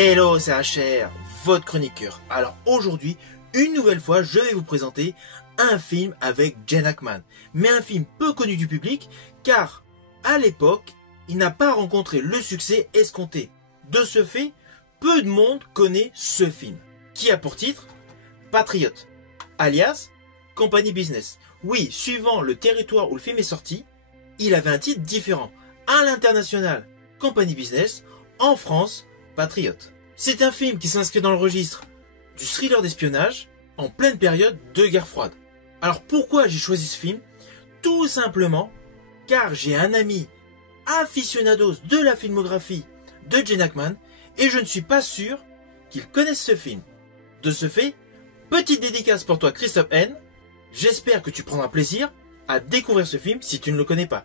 Hello, c'est HR, votre chroniqueur. Alors aujourd'hui, une nouvelle fois, je vais vous présenter un film avec Gene Hackman. Mais un film peu connu du public, car à l'époque, il n'a pas rencontré le succès escompté. De ce fait, peu de monde connaît ce film, qui a pour titre Patriot, alias Company Business. Oui, suivant le territoire où le film est sorti, il avait un titre différent. À l'international, Company Business, en France, Patriot. C'est un film qui s'inscrit dans le registre du thriller d'espionnage en pleine période de guerre froide. Alors pourquoi j'ai choisi ce film? Tout simplement car j'ai un ami aficionados de la filmographie de Gene Hackman et je ne suis pas sûr qu'il connaisse ce film. De ce fait, petite dédicace pour toi Christophe N. J'espère que tu prendras plaisir à découvrir ce film si tu ne le connais pas.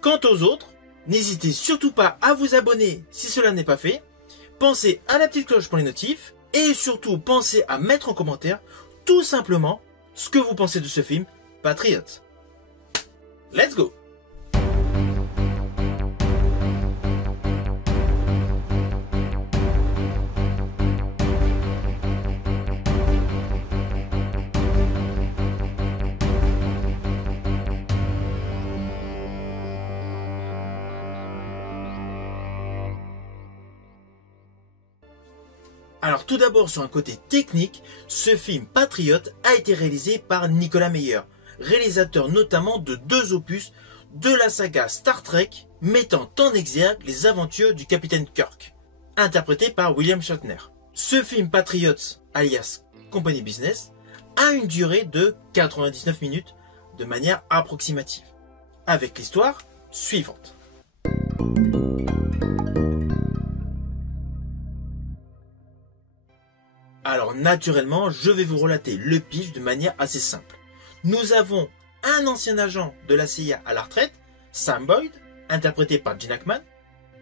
Quant aux autres, n'hésitez surtout pas à vous abonner si cela n'est pas fait. Pensez à la petite cloche pour les notifs et surtout pensez à mettre en commentaire tout simplement ce que vous pensez de ce film Patriot. Let's go! Alors tout d'abord sur un côté technique, ce film Patriot a été réalisé par Nicolas Meyer, réalisateur notamment de 2 opus de la saga Star Trek mettant en exergue les aventures du capitaine Kirk, interprété par William Shatner. Ce film Patriot, alias Company Business, a une durée de 99 minutes de manière approximative, avec l'histoire suivante. Alors naturellement, je vais vous relater le pitch de manière assez simple. Nous avons un ancien agent de la CIA à la retraite, Sam Boyd, interprété par Gene Hackman,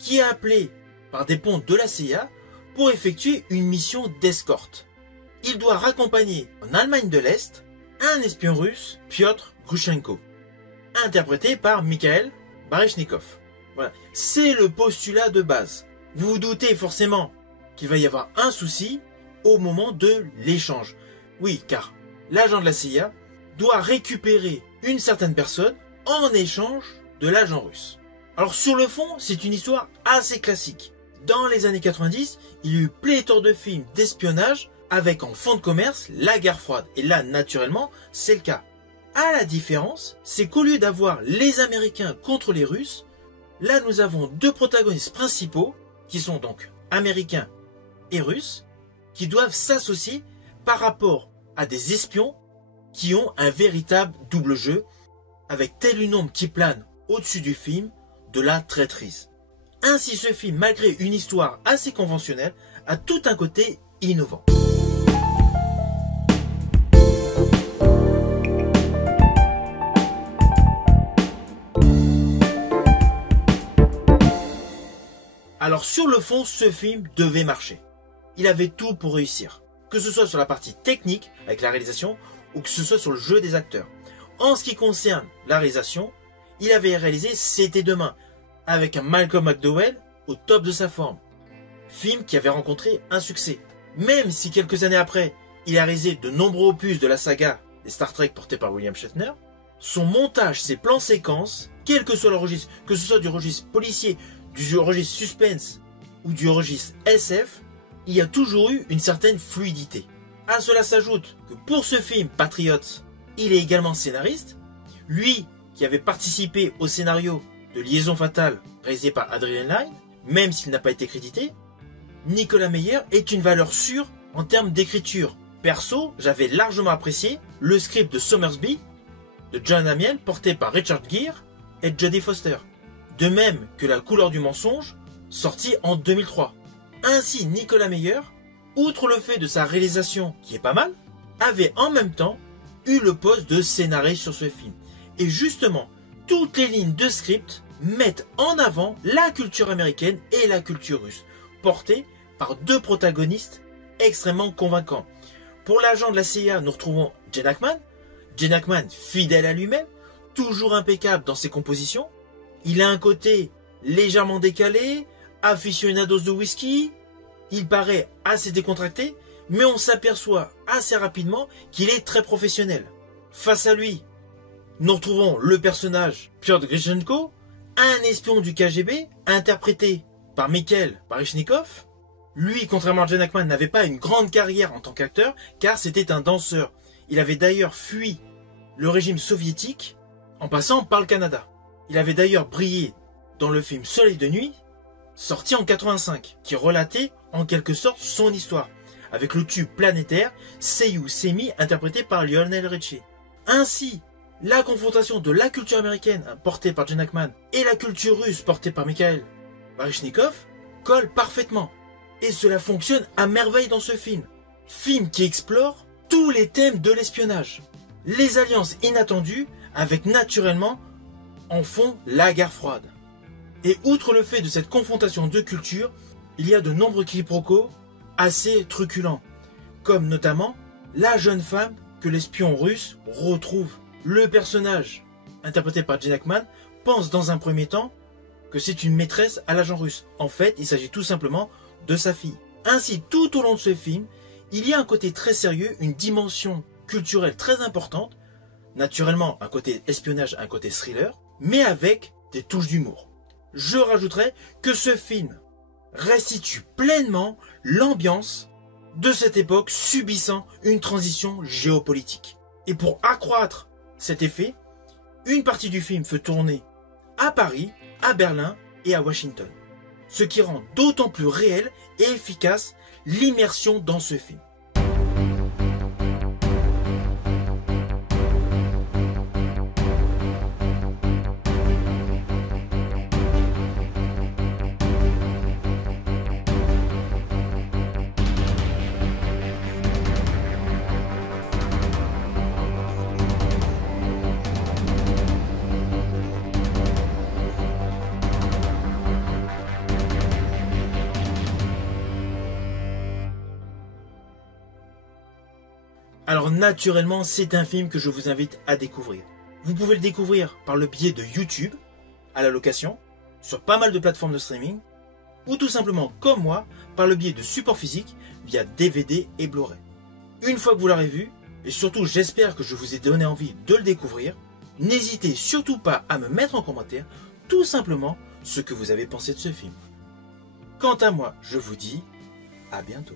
qui est appelé par des pontes de la CIA pour effectuer une mission d'escorte. Il doit raccompagner en Allemagne de l'Est un espion russe, Piotr Grushenko, interprété par Mikhail Baryshnikov. Voilà, c'est le postulat de base. Vous vous doutez forcément qu'il va y avoir un souci au moment de l'échange. Oui, car l'agent de la CIA doit récupérer une certaine personne en échange de l'agent russe. Alors sur le fond, c'est une histoire assez classique. Dans les années 90, il y a eu pléthore de films d'espionnage avec en fond de commerce la guerre froide. Et là, naturellement, c'est le cas. À la différence, c'est qu'au lieu d'avoir les Américains contre les Russes, là nous avons 2 protagonistes principaux qui sont donc Américains et Russes, qui doivent s'associer par rapport à des espions qui ont un véritable double jeu, avec tel une ombre qui plane au-dessus du film de la traîtrise. Ainsi ce film, malgré une histoire assez conventionnelle, a tout un côté innovant. Alors sur le fond, ce film devait marcher. Il avait tout pour réussir, que ce soit sur la partie technique avec la réalisation ou que ce soit sur le jeu des acteurs. En ce qui concerne la réalisation, il avait réalisé C'était demain avec un Malcolm McDowell au top de sa forme, film qui avait rencontré un succès. Même si quelques années après, il a réalisé de nombreux opus de la saga des Star Trek portés par William Shatner, son montage, ses plans séquences, quel que soit le registre, que ce soit du registre policier, du registre suspense ou du registre SF, il y a toujours eu une certaine fluidité. À cela s'ajoute que pour ce film Patriot, il est également scénariste. Lui qui avait participé au scénario de Liaison fatale réalisé par Adrian Lyne, même s'il n'a pas été crédité, Nicolas Meyer est une valeur sûre en termes d'écriture. Perso, j'avais largement apprécié le script de Somersby de John Amiel porté par Richard Gere et Jodie Foster. De même que La couleur du mensonge, sorti en 2003. Ainsi, Nicolas Meyer, outre le fait de sa réalisation qui est pas mal, avait en même temps eu le poste de scénariste sur ce film. Et justement, toutes les lignes de script mettent en avant la culture américaine et la culture russe, portées par 2 protagonistes extrêmement convaincants. Pour l'agent de la CIA, nous retrouvons Gene Hackman. Gene Hackman, fidèle à lui-même, toujours impeccable dans ses compositions. Il a un côté légèrement décalé, aficionados de whisky, Il paraît assez décontracté, mais on s'aperçoit assez rapidement qu'il est très professionnel. Face à lui, nous retrouvons le personnage Piotr Grishenko, un espion du KGB, interprété par Mikhail Baryshnikov. Lui, contrairement à Gene Hackman, n'avait pas une grande carrière en tant qu'acteur, car c'était un danseur. Il avait d'ailleurs fui le régime soviétique en passant par le Canada. Il avait d'ailleurs brillé dans le film Soleil de nuit, sorti en 85, qui relatait en quelque sorte son histoire, avec le tube planétaire See You, See Me, interprété par Lionel Richie. Ainsi, la confrontation de la culture américaine portée par Gene Hackman et la culture russe portée par Mikhail Baryshnikov colle parfaitement. Et cela fonctionne à merveille dans ce film. Film qui explore tous les thèmes de l'espionnage. Les alliances inattendues avec naturellement en fond la guerre froide. Et outre le fait de cette confrontation de cultures, il y a de nombreux quiproquos assez truculents. Comme notamment la jeune femme que l'espion russe retrouve. Le personnage, interprété par Gene Hackman, pense dans un premier temps que c'est une maîtresse à l'agent russe. En fait, il s'agit tout simplement de sa fille. Ainsi, tout au long de ce film, il y a un côté très sérieux, une dimension culturelle très importante, naturellement un côté espionnage, un côté thriller, mais avec des touches d'humour. Je rajouterai que ce film restitue pleinement l'ambiance de cette époque subissant une transition géopolitique. Et pour accroître cet effet, une partie du film fut tournée à Paris, à Berlin et à Washington. Ce qui rend d'autant plus réel et efficace l'immersion dans ce film. Alors naturellement, c'est un film que je vous invite à découvrir. Vous pouvez le découvrir par le biais de YouTube, à la location, sur pas mal de plateformes de streaming, ou tout simplement, comme moi, par le biais de supports physiques via DVD et Blu-ray. Une fois que vous l'aurez vu, et surtout j'espère que je vous ai donné envie de le découvrir, n'hésitez surtout pas à me mettre en commentaire tout simplement ce que vous avez pensé de ce film. Quant à moi, je vous dis à bientôt.